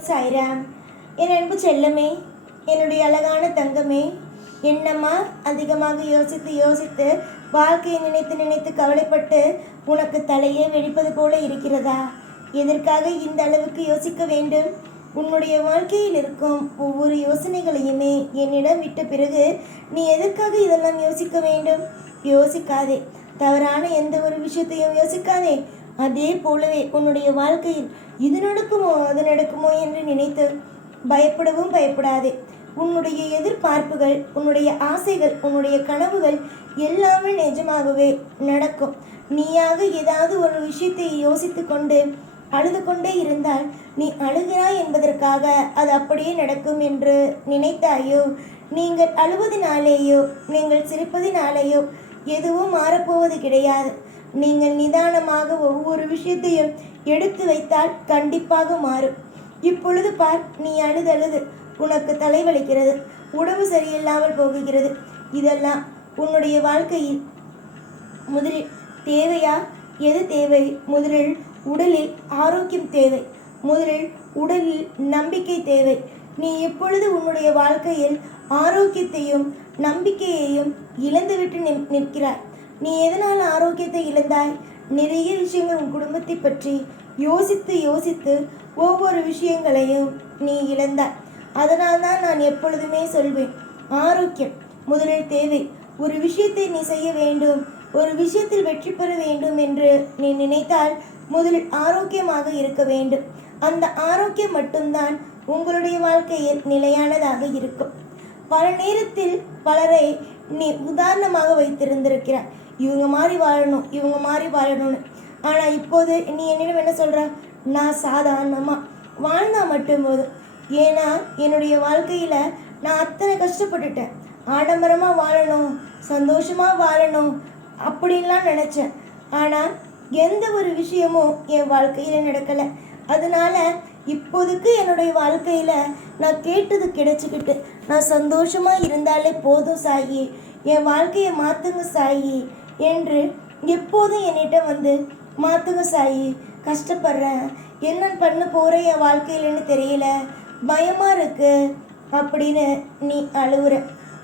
ஓம் சாய்ராம். என் அன்பு செல்லமே, என்னுடைய அழகான தங்கமே, என்னம்மா அதிகமாக யோசித்து யோசித்து வாழ்க்கையை நினைத்து நினைத்து கவலைப்பட்டு உனக்கு தலையே வெடிப்பது போல இருக்கிறதா? எதற்காக இந்த அளவுக்கு யோசிக்க வேண்டும்? உன்னுடைய வாழ்க்கையில் இருக்கும் ஒவ்வொரு யோசனைகளையுமே என்னிடம் விட்ட பிறகு நீ எதற்காக இதெல்லாம் யோசிக்க வேண்டும்? யோசிக்காதே. தவறான எந்த ஒரு விஷயத்தையும் யோசிக்காதே. அதே போலவே உன்னுடைய வாழ்க்கையில் இது நடக்குமோ அது நடக்குமோ என்று நினைத்து பயப்படவும் பயப்படாதே. உன்னுடைய எதிர்பார்ப்புகள், உன்னுடைய ஆசைகள், உன்னுடைய கனவுகள் எல்லாமே நிஜமாகவே நடக்கும். நீயாக ஏதாவது ஒரு விஷயத்தை யோசித்து கொண்டு அழுது கொண்டே இருந்தால் நீ அழுகிறாய் என்பதற்காக அது அப்படியே நடக்கும் என்று நினைத்தாயோ? நீங்கள் அழுவதினாலேயோ நீங்கள் சிரிப்பதினாலேயோ எதுவும் மாறப்போவது கிடையாது. நீங்கள் நிதானமாக ஒவ்வொரு விஷயத்தையும் எடுத்து வைத்தால் கண்டிப்பாக மாறும். இப்பொழுது பார், நீ அழுது உனக்கு தலைவலிக்கிறது, உடம்பு சரியில்லாமல் போகுகிறது. இதெல்லாம் உன்னுடைய வாழ்க்கையில் முதலில் தேவையா? எது தேவை? முதலில் உடலில் ஆரோக்கியம் தேவை. முதலில் உடலில் நம்பிக்கை தேவை. நீ இப்பொழுது உன்னுடைய வாழ்க்கையில் ஆரோக்கியத்தையும் நம்பிக்கையையும் இழந்துவிட்டு நிற்கிறாய். நீ எதனால் ஆரோக்கியத்தை இழந்தாய்? நிறைய விஷயங்கள் உன் குடும்பத்தை பற்றி யோசித்து யோசித்து ஒவ்வொரு விஷயங்களையும் நீ இழந்தாய். அதனால்தான் நான் எப்பொழுதுமே சொல்வேன், ஆரோக்கியம் முதலில் தேவை. ஒரு விஷயத்தை நீ செய்ய வேண்டும், ஒரு விஷயத்தில் வெற்றி பெற வேண்டும் என்று நீ நினைத்தால் முதலில் ஆரோக்கியமாக இருக்க வேண்டும். அந்த ஆரோக்கியம் மட்டும்தான் உங்களுடைய வாழ்க்கையில் நிலையானதாக இருக்கும். பல நேரத்தில் பலரை நீ உதாரணமாக வைத்திருந்திருக்கிறாய். இவங்க மாதிரி வாழணும், இவங்க மாதிரி வாழணும்னு. ஆனால் இப்போது நீ என்னிடம் என்ன சொல்கிற? நான் சாதாரணமாக வாழ்ந்தால் மட்டும் போதும். ஏன்னா என்னுடைய வாழ்க்கையில் நான் அத்தனை கஷ்டப்பட்டுட்டேன். ஆடம்பரமாக வாழணும், சந்தோஷமாக வாழணும் அப்படின்லாம் நினச்சேன். ஆனால் எந்த ஒரு விஷயமும் என் வாழ்க்கையில் நடக்கலை. அதனால் இப்போதைக்கு என்னுடைய வாழ்க்கையில் நான் கேட்டது கிடைச்சிக்கிட்டு நான் சந்தோஷமாக இருந்தாலே போதும் சாயி, என் வாழ்க்கையை மாற்றுங்க சாயி என்று எப்போதும் என்னிட்ட வந்து மாற்றுங்க சாயி, கஷ்டப்படுறேன், என்ன பண்ண போகிறேன் என் வாழ்க்கையிலன்னு தெரியல, பயமாக இருக்கு அப்படின்னு நீ அழுகுற.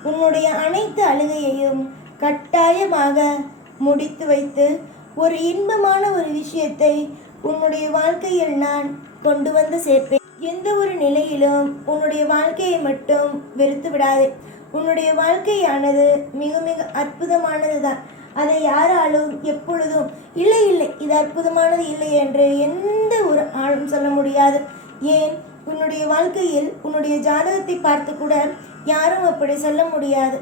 உன்னுடைய அனைத்து அழுகையையும் கட்டாயமாக முடித்து வைத்து ஒரு இன்பமான ஒரு விஷயத்தை உன்னுடைய வாழ்க்கையில் நான் கொண்டு வந்து சேர்ப்பேன். எந்த ஒரு நிலையிலும் உன்னுடைய வாழ்க்கையை மட்டும் வெறுத்து விடாதே. உன்னுடைய வாழ்க்கையானது மிக மிக அற்புதமானது தான். அதை யாராலும் எப்பொழுதும் இல்லை இல்லை இது அற்புதமானது இல்லை என்று எந்த ஒரு ஆளும் சொல்ல முடியாது. ஏன், உன்னுடைய வாழ்க்கையில் உன்னுடைய ஜாதகத்தை பார்த்து கூட யாரும் அப்படி சொல்ல முடியாது.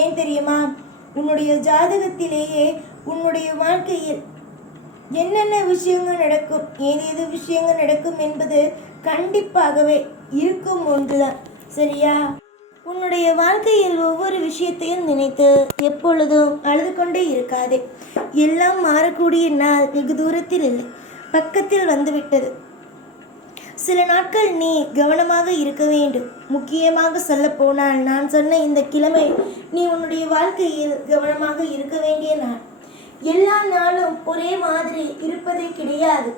ஏன் தெரியுமா? உன்னுடைய ஜாதகத்திலேயே உன்னுடைய வாழ்க்கையில் என்னென்ன விஷயங்கள் நடக்கும், ஏதேது விஷயங்கள் நடக்கும் என்பது கண்டிப்பாகவே இருக்கும் ஒன்றுதான். சரியா? உன்னுடைய வாழ்க்கையில் ஒவ்வொரு விஷயத்தையும் நினைத்து எப்பொழுதும் அழுது கொண்டே இருக்காதே. எல்லாம் மாறக்கூடிய நாள் வெகு தூரத்தில் இல்லை, பக்கத்தில் வந்துவிட்டது. சில நாட்கள் நீ கவனமாக இருக்க வேண்டும். முக்கியமாக சொல்ல போனால் நான் சொன்ன இந்த கிழமை நீ உன்னுடைய வாழ்க்கையில் கவனமாக இருக்க வேண்டிய நாள். எல்லா நாளும் ஒரே மாதிரி இருப்பதே கிடையாது.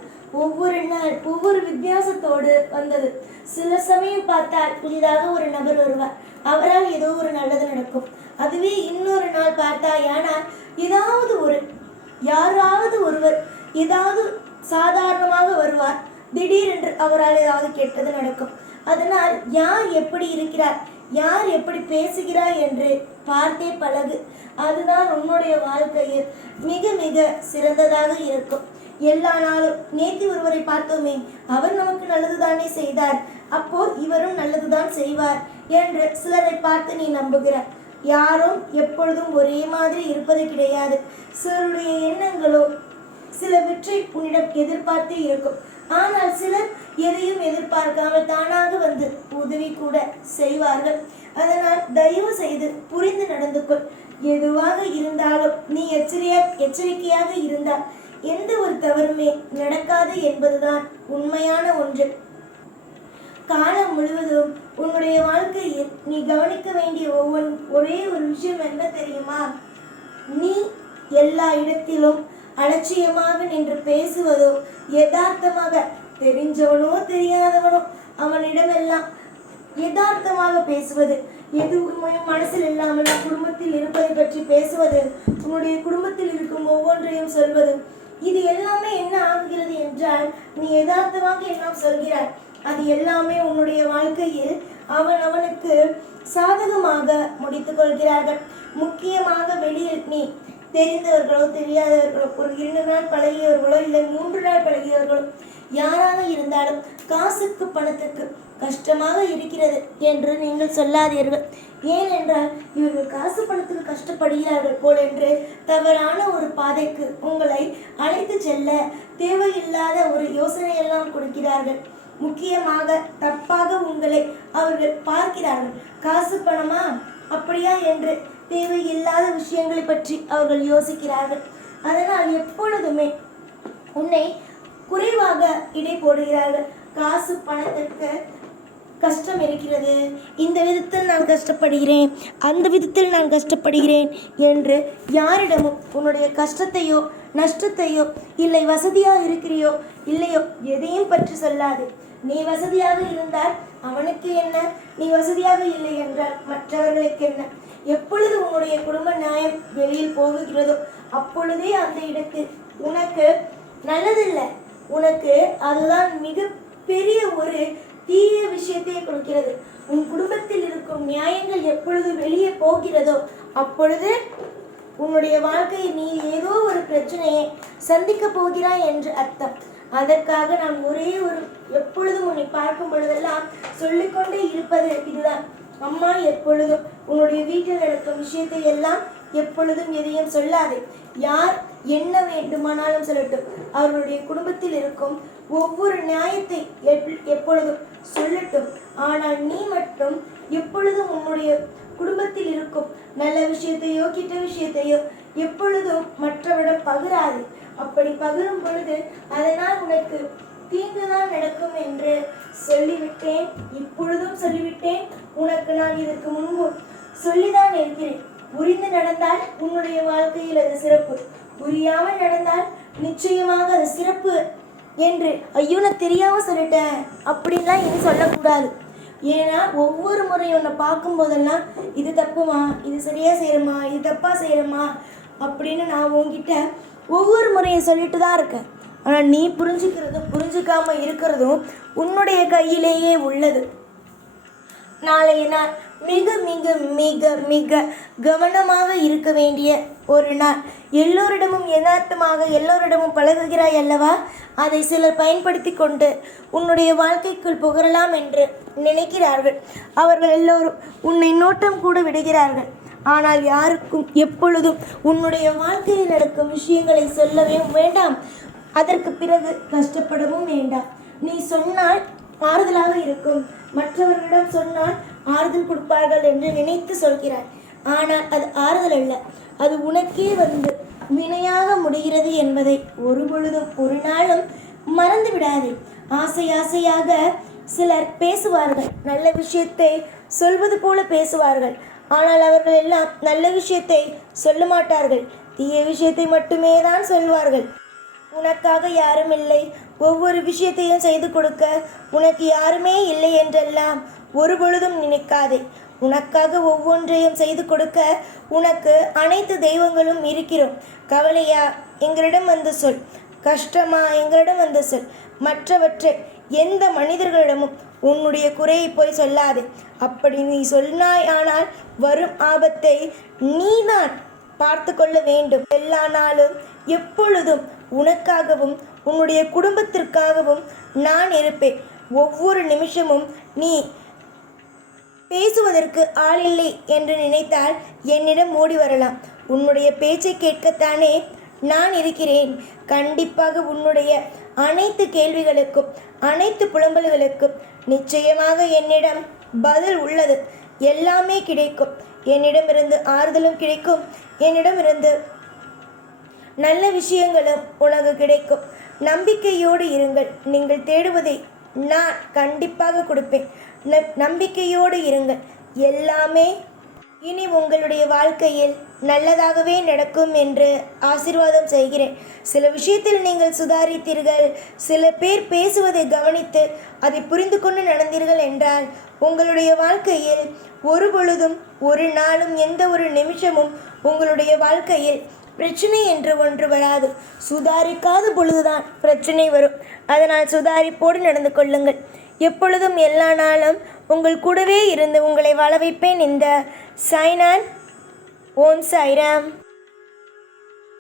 ஒவ்வொரு நாள் ஒவ்வொரு வித்தியாசத்தோடு வந்தது. சில சமயம் பார்த்தால் புதிதாக ஒரு நபர் வருவார், அவரால் ஏதோ ஒரு நல்லது நடக்கும். அதுவே இன்னொரு நாள் பார்த்தாயானால் யாராவது ஒருவர் ஏதாவது சாதாரணமாக வருவார், திடீரென்று அவரால் ஏதாவது கெட்டது நடக்கும். அதனால் யார் எப்படி இருக்கிறார், யார் எப்படி பேசுகிறார் என்று பார்த்தே பழகு. அதுதான் உன்னுடைய வாழ்க்கையில் மிக மிக சிறந்ததாக இருக்கும். எல்லா நாளும் நேற்று ஒருவரை பார்த்தோமே, அவர் நமக்கு நல்லதுதானே செய்தார், அப்போ இவரும் நல்லதுதான் செய்வார் என்று சிலரை பார்த்து நீ நம்புகிறார். யாரும் எப்பொழுதும் ஒரே மாதிரி இருப்பது கிடையாது. சிலருடைய எண்ணங்களோ சிலவற்றை உன்னிடம் எதிர்பார்த்து இருக்கும். ஆனால் சிலர் எதையும் எதிர்பார்க்காமல் தானாக வந்து உதவி கூட செய்வார்கள். அதனால் தயவு செய்து புரிந்து நடந்து கொள். எதுவாக இருந்தாலும் நீ எச்சரிக்கையாக இருந்தால் எந்த ஒரு தவறுமே நடக்காது என்பதுதான் உண்மையான ஒன்று. காலம் முழுவதும் உன்னுடைய வாழ்க்கையில் நீ கவனிக்க வேண்டிய ஒரே ஒரு விஷயம் என்ன தெரியுமா? நீ எல்லா இடத்திலும் அலட்சியமாக நின்று பேசுவதோ, யதார்த்தமாக தெரிஞ்சவனோ தெரியாதவனோ அவனிடமெல்லாம் யதார்த்தமாக பேசுவது, எதுவுமே மனசில் இல்லாமல் குடும்பத்தில் இருப்பதை பற்றி பேசுவது, உன்னுடைய குடும்பத்தில் இருக்கும் ஒவ்வொன்றையும் சொல்வது, இது எல்லாமே என்ன ஆகுகிறது என்றால், நீ யதார்த்தமாக எல்லாம் சொல்கிறாய். அது எல்லாமே உன்னுடைய வாழ்க்கையில் அவனுக்கு சாதகமாக முடித்துக் கொள்கிறார்கள். முக்கியமாக வெளியில் நீ தெரிந்தவர்களோ தெரியாதவர்களோ, ஒரு 2 நாள் பழகியவர்களோ இல்லை 3 நாள் பழகியவர்களோ யாராக இருந்தாலும் காசுக்கு பணத்துக்கு கஷ்டமாக இருக்கிறது என்று நீங்கள் சொல்லாதீர்கள். ஏனென்றால் இவர்கள் காசு பணத்துக்கு கஷ்டப்படுகிறார்கள் போல் என்று தவறான ஒரு பாதைக்கு உங்களை அழைத்து செல்ல தேவையில்லாத ஒரு யோசனையெல்லாம் கொடுக்கிறார்கள். முக்கியமாக தப்பாக உங்களை அவர்கள் பார்க்கிறார்கள். காசு பணமா அப்படியா என்று தேவையில்லாத விஷயங்களை பற்றி அவர்கள் யோசிக்கிறார்கள். அதனால் எப்பொழுதுமே உன்னை குறைவாக இடை போடுகிறார்கள். காசு பணத்திற்கு கஷ்டம் இருக்கிறது, இந்த விதத்தில் நான் கஷ்டப்படுகிறேன், அந்த விதத்தில் நான் கஷ்டப்படுகிறேன் என்று யாரிடமும் உன்னுடைய கஷ்டத்தையோ நஷ்டத்தையோ இல்லை வசதியாக இருக்கிறியோ இல்லையோ எதையும் பற்றி சொல்லாது. நீ வசதியாக இருந்தால் அவனுக்கு என்ன, நீ வசதியாக இல்லை என்றால் மற்றவர்களுக்கு என்ன. எப்பொழுது உன்னுடைய குடும்ப நியாயம் வெளியில் போகுகிறதோ அப்பொழுதே அந்த இடத்தில் உனக்கு நல்லதில்லை. உனக்கு அதுதான் மிக பெரிய ஒரு தீய விஷயத்தை கொடுக்கிறது. உன் குடும்பத்தில் இருக்கும் நியாயங்கள் எப்பொழுது வெளியே போகிறதோ அப்பொழுது உன்னுடைய வாழ்க்கையில் நீ ஏதோ ஒரு பிரச்சனையை சந்திக்க போகிறாய் என்று அர்த்தம். அதற்காக நான் ஒரே ஒரு எப்பொழுதும் உன்னை பார்க்கும் பொழுதெல்லாம் சொல்லிக்கொண்டே இருப்பது இதுதான். அம்மா, எப்பொழுதும் உன்னுடைய வீட்டில் நடக்கும் விஷயத்தை எல்லாம் எப்பொழுதும் எதையும் சொல்லாதே. யார் என்ன வேண்டுமானாலும் சொல்லட்டும், அவர்களுடைய குடும்பத்தில் இருக்கும் ஒவ்வொரு நியாயத்தை எப்பொழுதும் சொல்லட்டும். ஆனால் நீ மட்டும் எப்பொழுதும் உன்னுடைய குடும்பத்தில் இருக்கும் நல்ல விஷயத்தையோ கிட்ட விஷயத்தையோ எப்பொழுதும் மற்றவரிடம் பகிராது. அப்படி பகிரும் பொழுது அதனால் உனக்கு தீங்குதான் நடக்கும் என்று சொல்லிவிட்டேன். இப்பொழுதும் சொல்லிவிட்டேன். உனக்கு நான் இதற்கு முன்பு சொல்லிதான் இருக்கிறேன். புரிந்து நடந்தால் உன்னுடைய வாழ்க்கையில் அது சிறப்பு, புரியாமல் நடந்தால் நிச்சயமாக அது சிறப்பு என்று. ஐயோ, நான் தெரியாம சொல்லிட்டேன் அப்படின்லாம் இனி சொல்லக்கூடாது. ஏன்னா ஒவ்வொரு முறையும் உன்னை பார்க்கும் போதெல்லாம் இது தப்புமா, இது சரியா செய்யறமா, இது தப்பா செய்யறமா அப்படின்னு நான் உன்கிட்ட ஒவ்வொரு முறையும் சொல்லிட்டு தான் இருக்கேன். ஆனால் நீ புரிஞ்சுக்கிறதும் புரிஞ்சுக்காம இருக்கிறதும் உன்னுடைய கையிலேயே உள்ளது. நாளைய நாள் மிக மிக மிக மிக கவனமாக இருக்க வேண்டிய ஒரு நாள். எல்லோரிடமும் யதார்த்தமாக எல்லோரிடமும் பழகுகிறாய் அல்லவா, அதை சிலர் பயன்படுத்தி கொண்டு உன்னுடைய வாழ்க்கைக்குள் புகழலாம் என்று நினைக்கிறார்கள். அவர்கள் எல்லோரும் உன்னை நோட்டம் கூட விடுகிறார்கள். ஆனால் யாருக்கும் எப்பொழுதும் உன்னுடைய வாழ்க்கையில் நடக்கும் விஷயங்களை சொல்லவே வேண்டாம். அதற்கு பிறகு கஷ்டப்படவும் வேண்டாம். நீ சொன்னால் ஆறுதலாக இருக்கும், மற்றவர்களிடம் சொன்னால் ஆறுதல் கொடுப்பார்கள் என்று நினைத்து சொல்கிறாய். ஆனால் அது ஆறுதல் அல்ல, அது உனக்கே வந்து வினையாக முடிகிறது என்பதை ஒரு பொழுதும் ஒரு நாளும் மறந்து விடாதே. ஆசை ஆசையாக சிலர் பேசுவார்கள், நல்ல விஷயத்தை சொல்வது போல பேசுவார்கள். ஆனால் அவர்கள் எல்லாம் நல்ல விஷயத்தை சொல்ல மாட்டார்கள், தீய விஷயத்தை மட்டுமே தான் சொல்வார்கள். உனக்காக யாரும் இல்லை, ஒவ்வொரு விஷயத்தையும் செய்து கொடுக்க உனக்கு யாருமே இல்லை என்றெல்லாம் ஒரு பொழுதும் நினைக்காதே. உனக்காக ஒவ்வொன்றையும் செய்து கொடுக்க உனக்கு அனைத்து தெய்வங்களும் இருக்கிறோம். கவலையா, எங்களிடம் வந்து சொல். கஷ்டமா, எங்களிடம் வந்து சொல். மற்றவற்றை எந்த மனிதர்களிடமும் உன்னுடைய குறையை போய் சொல்லாதே. அப்படி நீ சொன்னாய் ஆனால் வரும் ஆபத்தை நீதான் பார்த்து கொள்ள வேண்டும். எல்லா நாளும் எப்பொழுதும் உனக்காகவும் உன்னுடைய குடும்பத்திற்காகவும் நான் இருப்பேன். ஒவ்வொரு நிமிஷமும் நீ பேசுவதற்கு ஆள் இல்லை என்று நினைத்தால் என்னிடம் ஓடி வரலாம். உன்னுடைய பேச்சை கேட்கத்தானே நான் இருக்கிறேன். கண்டிப்பாக உன்னுடைய அனைத்து கேள்விகளுக்கும் அனைத்து புலம்பல்களுக்கும் நிச்சயமாக என்னிடம் பதில் உள்ளது. எல்லாமே கிடைக்கும். என்னிடமிருந்து ஆறுதலும் கிடைக்கும், என்னிடமிருந்து நல்ல விஷயங்களும் உனக்கு கிடைக்கும். நம்பிக்கையோடு இருங்கள். நீங்கள் தேடுவதை நான் கண்டிப்பாக கொடுப்பேன். நம்பிக்கையோடு இருங்கள். எல்லாமே இனி உங்களுடைய வாழ்க்கையில் நல்லதாகவே நடக்கும் என்று ஆசீர்வாதம் செய்கிறேன். சில விஷயத்தில் நீங்கள் சுதாரித்தீர்கள். சில பேர் பேசுவதை கவனித்து அதை புரிந்து கொண்டு நடந்தீர்கள் என்றால் உங்களுடைய வாழ்க்கையில் ஒரு பொழுதும் ஒரு நாளும் எந்த ஒரு நிமிஷமும் உங்களுடைய வாழ்க்கையில் பிரச்சனை என்று ஒன்று வராது. சுதாரிக்காத பொழுதுதான் பிரச்சனை வரும். அதனால் சுதாரிப்போடு நடந்து கொள்ளுங்கள். எப்பொழுதும் எல்லா நாளும் உங்கள் கூடவே இருந்து உங்களை வாழ வைப்பேன். இந்த சாய்நாத். ஓம் சாய்ராம்.